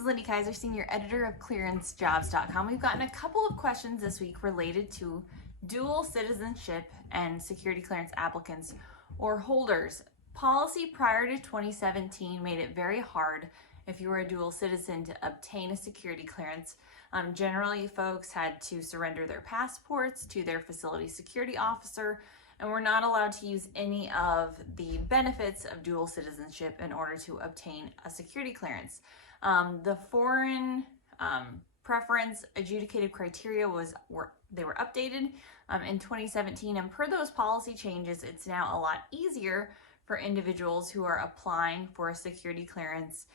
is Lindy Kaiser, Senior Editor of ClearanceJobs.com. We've gotten a couple of questions this week related to dual citizenship and security clearance applicants or holders. Policy prior to 2017 made it very hard if you were a dual citizen to obtain a security clearance. Generally, folks had to surrender their passports to their facility security officer and were not allowed to use any of the benefits of dual citizenship in order to obtain a security clearance. The foreign preference adjudicated criteria were updated in 2017, and per those policy changes, it's now a lot easier for individuals who are applying for a security clearance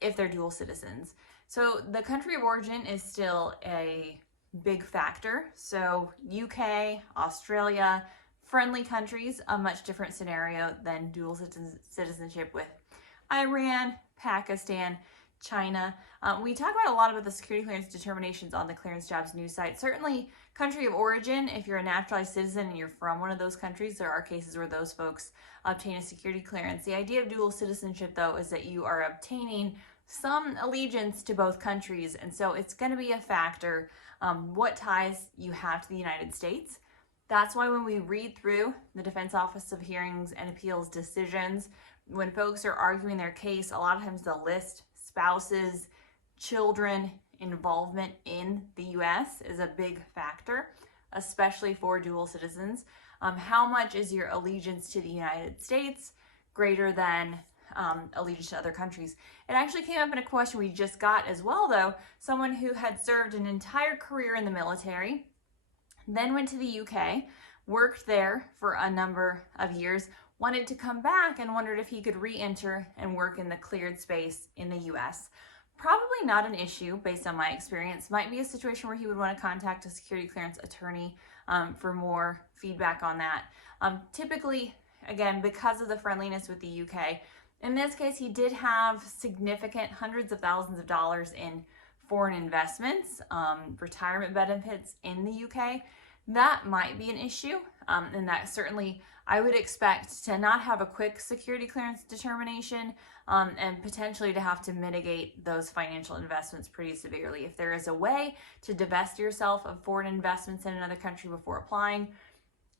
if they're dual citizens. So the country of origin is still a big factor. So UK, Australia, friendly countries, a much different scenario than dual citizenship with Iran, Pakistan, China. We talk about a lot about the security clearance determinations on the ClearanceJobs news site. Certainly, country of origin, if you're a naturalized citizen and you're from one of those countries, there are cases where those folks obtain a security clearance. The idea of dual citizenship, though, is that you are obtaining some allegiance to both countries, and so it's going to be a factor what ties you have to the United States. That's why when we read through the Defense Office of Hearings and Appeals decisions, when folks are arguing their case, a lot of times they'll list spouses, children, involvement in the U.S. is a big factor, especially for dual citizens. How much is your allegiance to the United States greater than allegiance to other countries? It actually came up in a question we just got as well, though. Someone who had served an entire career in the military, then went to the UK, worked there for a number of years, wanted to come back and wondered if he could re-enter and work in the cleared space in the US. Probably not an issue based on my experience. Might be a situation where he would want to contact a security clearance attorney for more feedback on that. Typically, again, because of the friendliness with the UK, in this case, he did have significant hundreds of thousands of dollars in foreign investments, retirement benefits in the UK. That might be an issue, and that certainly I would expect to not have a quick security clearance determination and potentially to have to mitigate those financial investments pretty severely. If there is a way to divest yourself of foreign investments in another country before applying,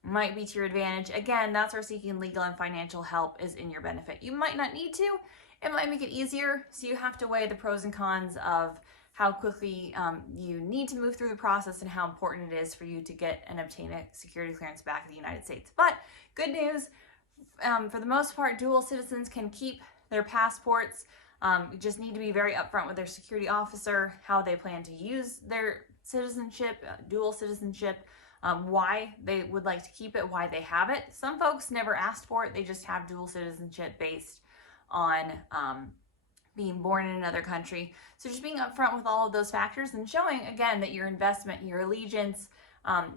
might be to your advantage. Again, that's where seeking legal and financial help is in your benefit. You might not need to. It might make it easier, so you have to weigh the pros and cons of how quickly you need to move through the process and how important it is for you to get and obtain a security clearance back in the United States. But good news, for the most part, dual citizens can keep their passports. You just need to be very upfront with their security officer, how they plan to use their citizenship, dual citizenship, why they would like to keep it, why they have it. Some folks never asked for it. They just have dual citizenship based on being born in another country. So just being upfront with all of those factors and showing, again, that your investment, your allegiance,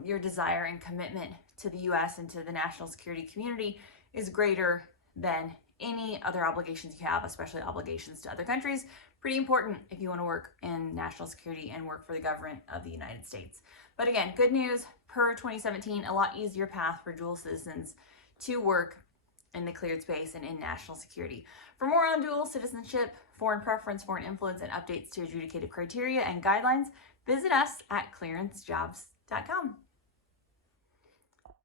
your desire and commitment to the U.S. and to the national security community is greater than any other obligations you have, especially obligations to other countries. Pretty important if you want to work in national security and work for the government of the United States. But again, good news, per 2017, a lot easier path for dual citizens to work in the cleared space and in national security. For more on dual citizenship, foreign preference, foreign influence, and updates to adjudicated criteria and guidelines, visit us at ClearanceJobs.com.